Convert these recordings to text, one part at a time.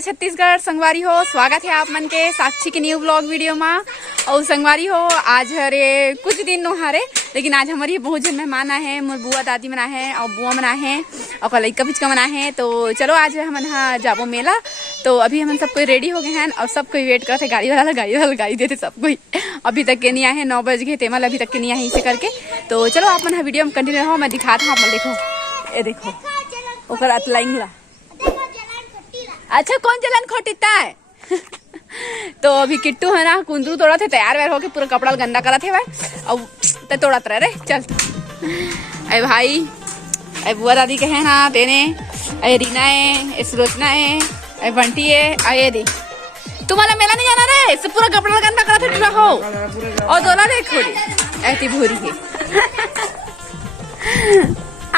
जय छत्तीसगढ़ संगवारी हो। स्वागत है आप मन के साक्षी के न्यू ब्लॉग वीडियो में। और संगवारी हो आज हरे कुछ दिन नो हारे, लेकिन आज हमारी बहुत जन मेहमान आए हैं। मोर बुआ दादी मना है और बुआ मना है और लइका पिचका मना है। तो चलो आज हम यहाँ जाबो मेला। तो अभी हम सब कोई रेडी हो गए हैं और सब कोई वेट करते गाड़ी वाला गाड़ी देते सब कोई। अभी तक के नहीं आए हैं, 9 बज गए तेमल अभी तक के नहीं आए इसे करके। तो चलो आप मन वीडियो में कंटिन्यू रहो, मैं दिखाता हूँ। आप देखो ये देखो ओकर अतलाइन ला। अच्छा कौन जलन खोटिता है तो अभी किट्टू है ना कुंदरू तोड़ा थे, तैयार वैर होके पूरा कपड़ा गंदा करा थे भाई और तोड़त रहे रे। चल अरे भाई अरे बुआ दादी के है ना तेने, अरे रीना है, सुलोचना है, अरे बंटी है, अरे दी तुम्हारा मेला नहीं जाना रे, सब पूरा कपड़ा गंदा करा थे हो। और दोला देख खोली ऐसी भूरी है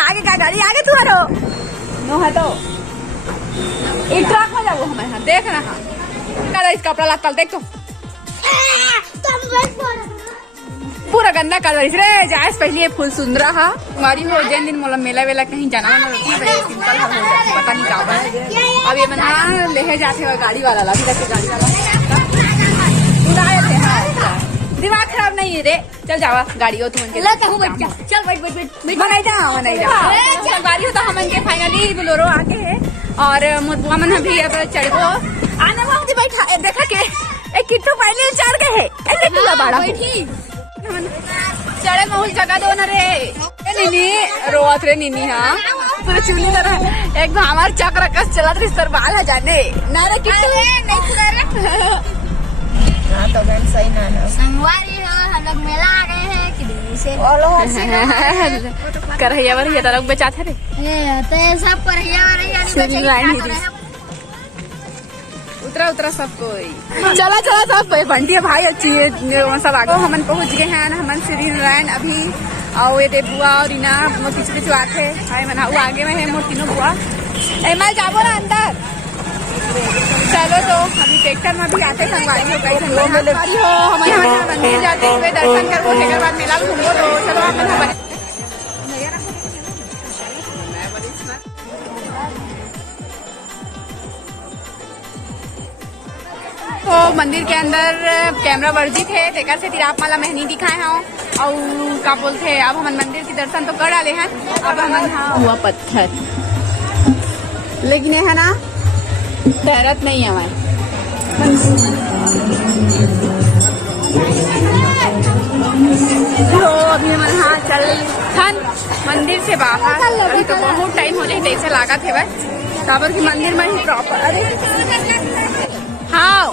आगे का गाड़ी आगे तुम्हारो नो है तो एक ट्रक में जाओ हमें। हाँ देख रहा इस कपड़ा लाता देख तो पूरा गंदा कर रही रे। जाए पहले फुल सुंदरा हा हमारी हो जैन दिन मोला मेला वेला कहीं जाना ना सिंपल हो जाती, पता नहीं क्या अब ये मना ले जाते गाड़ी वाला ला गाड़ी वाला दिमाग खराब नहीं है रे। चल जावा गाड़ी हो तुम चल बैठ बनाई जा गाड़ी हो तो हम फाइनली बोलोरो आके है और मुदबुआ मन भी अब चढ़ो आने वाली बैठा देखा के एक किट्टू पहले चढ़ गए है एक किट्टू का बाड़ा बैठी चढ़े महल जगह दो न रे नीनी रोवत रे नीनी। हां पूरा चुनी तरह एक हमार चक्र कस चलत रे सर बाल है जाने ना रे किट्टू नहीं पूरा रे। हां तो गन सही ना संगवारी हो हम लोग मेला आ गए हैं कि दिल्ली से करहिया वर ये तरफ बेचा थे रे तो सब करहिया उतरा सब कोई चला सब कोई बंटी भाई अच्छी है सब आगे हमन पहुंच गए हैं। हमन श्री नारायण अभी और ये बुआ और रीना मोर पीछे पीछे आते हाय मना वो आगे में है मोर तीनों बुआ एमल जाबो ना अंदर। चलो तो अभी ट्रैक्टर में भी आते संगवारी हो गई हो हम यहाँ मंदिर जाते हुए दर्शन करबो तेकर बाद मेला घूमबो। तो चलो आप तो मंदिर के अंदर कैमरा वर्जित है तेकर से फिर आप माला मेहनी दिखाए हैं और क्या बोलते हैं। अब हम मंदिर के दर्शन तो कर डाले हैं। अब हम हुआ पत्थर लेकिन है ना तैरत नहीं है तो अभी हम यहाँ चल थन मंदिर से बाहर। अभी तो बहुत टाइम हो जाए ऐसे लगा थे बस ताबर की मंदिर में ही प्रॉपर। अरे हाँ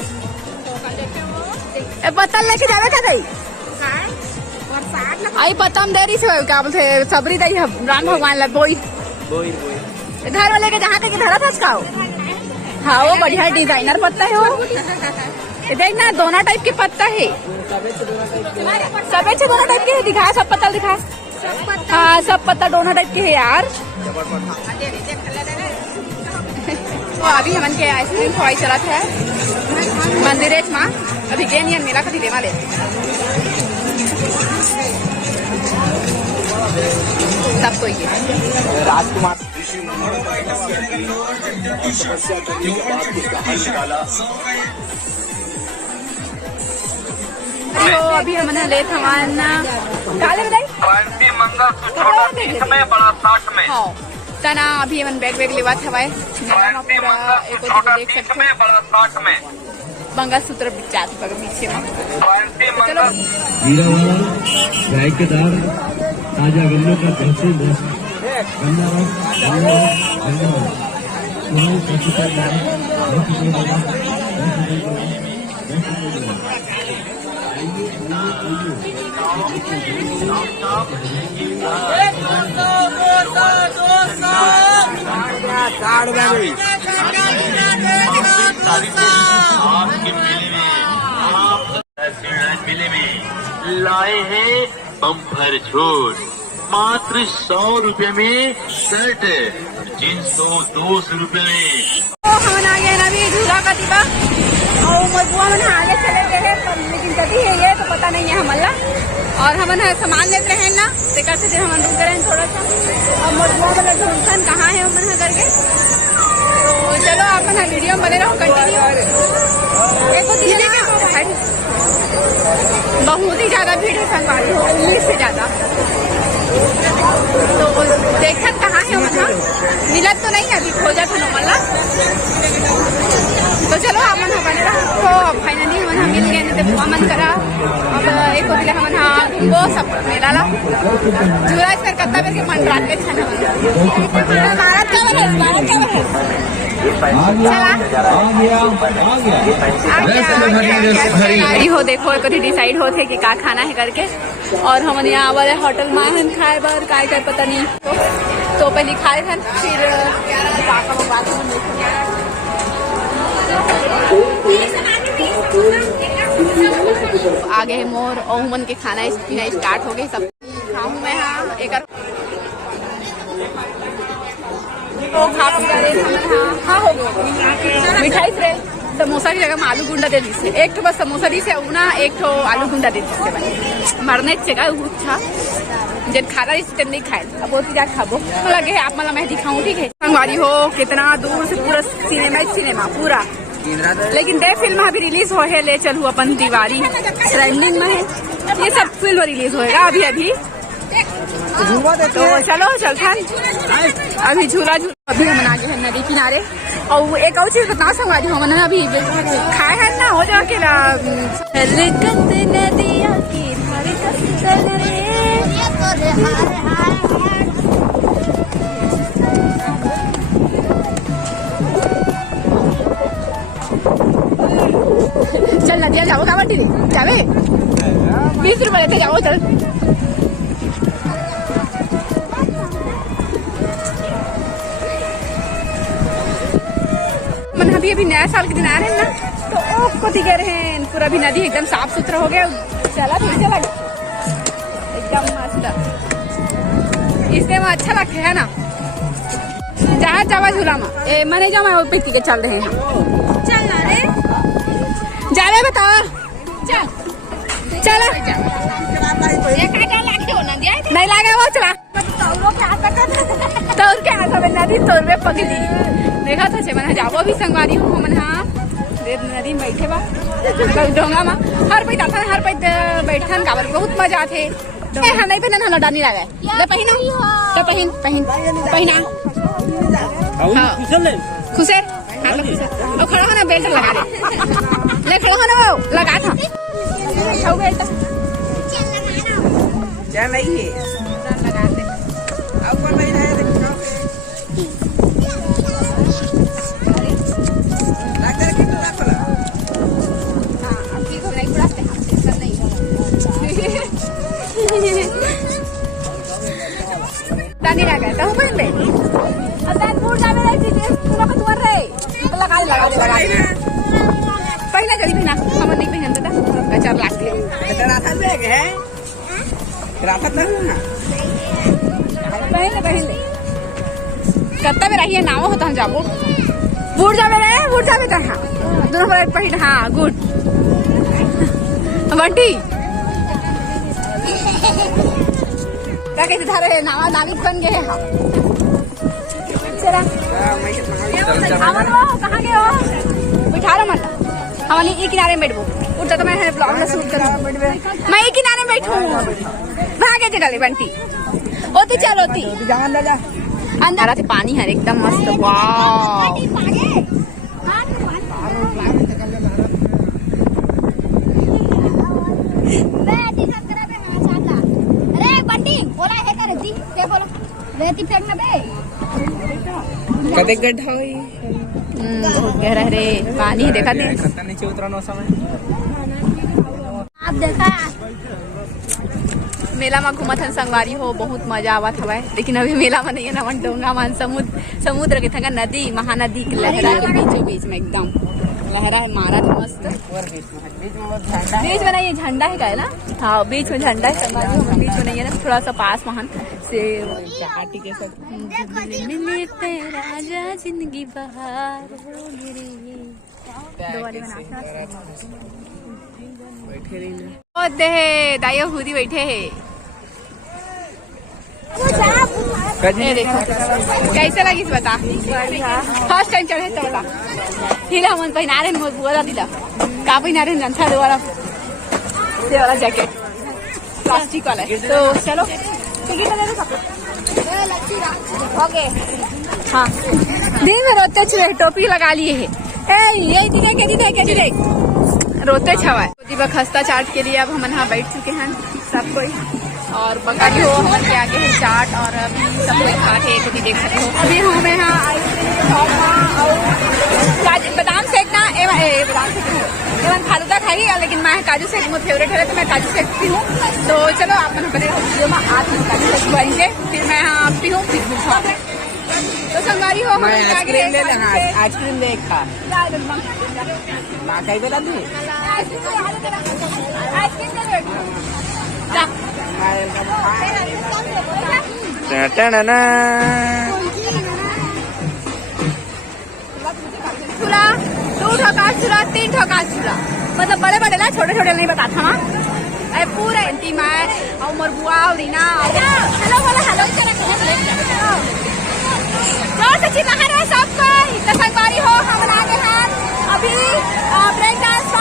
पतल लेके जावे का गई आई पतम देरी से क्या बोलते सबरी दई राम भगवान ला बोई घर वाले के जहाँ तक धरा था खाओ। हाँ वो बढ़िया डिजाइनर पत्ता है वो देख ना दोनों टाइप के पत्ता है सब दोनों टाइप के दिखा सब पत्ता दिखा। हाँ सब पत्ता दोनों टाइप के है यार। तो अभी हमन के आइसक्रीम खवाई चलत है मंदिर माँ अभी के नियन मेला कथी देवा ले सब कोई राजकुमार तो अभी हम ले थमान काले बताई बड़ा 60 में तना अभी हम बैग लेवा हवाए देख सकते मंगलसूत्र बिचात पीछे में। चलो गाय के दार ताजा गन्नों का कैसे मेले में लाए हैं बम्पर छूट मात्र 100 रुपए में शर्ट, जींस तो 200 रुपए में। हम आ गए ना भी झूला का दीवा और मजबुआ मन आगे चले गए हैं लेकिन कभी है ये तो पता नहीं है हमला। और हम सामान लेते रहे ना देखा से हम रुक रहे हैं थोड़ा सा और मजबुआ वाला ढूंढन कहाँ है हम करके। तो चलो आप ना वीडियो में बने रहो कंटिन्यू। बहुत ही ज्यादा भीड़ है संगवारी हो, उम्मीद से ज्यादा। तो देखा कहाँ है वहाँ मिलत तो नहीं अभी, खोजा था नमला। तो चलो आप मन बने रहो। तो फाइनली हम मिल गए, नहीं तो मन करा अब एक होते हम वो सब मेला ला जुरा इस कत्ता करके मन रात के छन भारत का गाड़ी हो देखो कभी डिसाइड होते कि का खाना है करके। और हम यहाँ वाले होटल में खाए बार काय कर पता नहीं। तो पहले खाए थे फिर आगे है मोर और मन के खाना पीना स्टार्ट हो गए सब। खाऊं मैं हाँ एक तो खा हाँ हो गया मिठाई से समोसा की जगह में आलू गुंडा दे दी एक तो बस समोसा दी से ना एक तो आलू गुंडा दे दी मरने जगह अच्छा जब खाता रही नहीं खाए अब वो चीज खाबो लगे है आप मतलब मैं दिखाऊं ठीक है। संगवारी हो कितना दूर से पूरा सिनेमा पूरा, लेकिन डे फिल्म अभी रिलीज हो है ले चलू अपन दीवारी ट्रेंडिंग में है। ये सब फिल्म रिलीज होएगा अभी अभी। तो चलो चलता अभी झूला अभी हम आ गए हैं नदी किनारे। और एक और चीज बताओ संगवारी हो मैंने अभी खाए है ना हो जाके नदिया की चल नदिया जाओ का बटी जावे 20 रुपए लेते जाओ चल। मन अभी अभी नया साल के दिन आ रहे हैं ना तो को दिखे रहे हैं पूरा भी नदी एकदम साफ सुथरा हो गया। चला फिर चला एकदम मस्त इससे में अच्छा लगता है ना। जहाँ जावा झूला में मैंने जाओ मैं पिक के चल रहे हैं चल ना रे जा रहे बता चल चल नहीं लगा वो चला तो उसके हाथ में नदी तोड़ में पकड़ी देखा था मैंने जाओ भी संगवारी हूँ मन हाँ नदी में बैठे बा डोंगा में हर पैदा था हर पैदा बैठन काबर बहुत मजा थे। नहीं पहना ना डानी लगा ले पहिना तो पहिन पहिना खुशे और खड़ा होना बेल्ट लगा ले खड़ा होना वो लगा था बेल्ट क्या नहीं है लगा दे अब कौन नहीं रहा डानी लगा तो ऊपर ले अब दूर जावे रे पूरा पतवर रे लगा दे पहले जल्दी पहना हम नहीं पहनता था अच्छा लगते बेटा रात में है रात ना पहन ले कत्ता में रहिए नाव होता हम जाबो बूढ़ जावे तो हाँ दोनों पर पहन हाँ गुड बंटी क्या कहते धारे नावा नाविक बन गए हैं हम। चला कहाँ गए हो बिठा रहा मन हम एक किनारे में बैठबो उठता तो मैं ब्लॉग में शूट करूँ मैं एक किनारे में बैठूँ भागे चले बंटी होती चल होती अंदर से पानी है एकदम मस्त वाह रेती फेंकना बे कदे गड्ढा हुई बहुत गहरा है रे पानी देखा दे खत्ता नीचे उतरना समय आप देखा मेला में घूमत हन संगवारी हो बहुत मजा आवत हवा लेकिन अभी मेला में नहीं है ना डोंगा मान समुद्र के थंगा नदी महानदी के लहरा के बीचों बीच में एकदम लहरा है मारा था मस्त बीच में नहीं है झंडा है क्या ना हाँ बीच में झंडा है संगवारी हो बीच में नहीं है ना थोड़ा सा पास महान से आटी के साथ मिले तेरा राजा जिंदगी बहार बैठे दाइयो खुद ही बैठे है ये देखो कैसे लगी बता। फर्स्ट टाइम चढ़े तो बता। हिला मन पहना रहे मोर बुआ दिला का पहना रहे जनता वाला ये वाला जैकेट प्लास्टिक वाला है। तो चलो ओके। हाँ दिन में रोते छुए टोपी लगा लिए है ये दीदी रोते छवा है। खस्ता चाट के लिए अब हम यहाँ बैठ चुके हैं सब कोई और बकाली हो हमारे आगे है चाट और अभी सब कोई खा के खुद ही देख सकते हो। अभी हमें यहाँ आइसक्रीम बादाम सेकना बादाम सेक फालूदा खाई लेकिन मैं काजू सेक मेरा फेवरेट है तो मैं काजू सेक पी हूँ। तो चलो आप मैंने बने वीडियो में आज काजू सेक बनेंगे फिर मैं यहाँ पी हूँ फिर खाऊँ। तो संगवारी हो आइसक्रीम ले लेना आइसक्रीम ले खा कई बेला दी छुरा 2 ठोका छुरा 3 ठोका छुरा मतलब बड़े बड़े ला छोटे छोटे नहीं बताता ना अरे पूरे एंटी मैं और मोर बुआ और रीना हेलो बोलो हेलो तो सच्ची नहर है सबको इतना संगवारी हो हम आगे हैं अभी ब्रेक डांस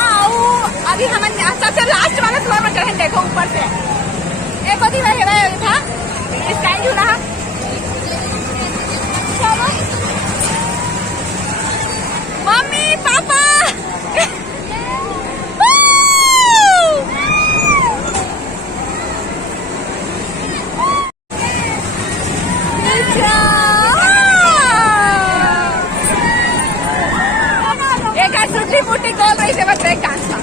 अभी हम सबसे लास्ट वाला फ्लोर में चढ़े देखो ऊपर से एक होती वही था स्काई झूला। मम्मी पापा एक फुटी गोल रही से बस ब्रेक डांस था।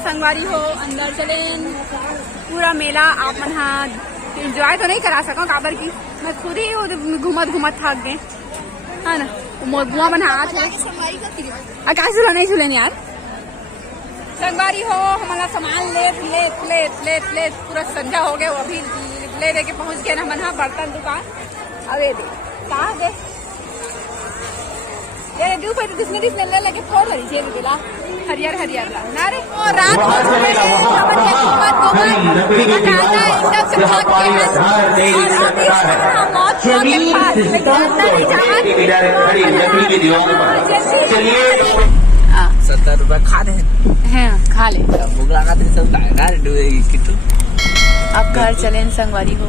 संगवारी हो अंदर चले पूरा मेला आप मन एंजॉय तो नहीं करा सको काबर की मैं खुद ही घूमत थक गए है ना। मोर बुआ बना आकाश झूला नहीं झूले यार। संगवारी हो हमारा सामान ले पूरा संध्या हो गया वो अभी ले के पहुंच गए ना मन बर्तन दुकान। अरे दे कहाँ दे ये दू पे दिसने ले लेके फोड़ रही जेल दिला हरियर ला ना रे और रात हो चुके हैं ₹70 खा दे खा ले भूख लगा किट्टू अब घर चले संगवारी हो।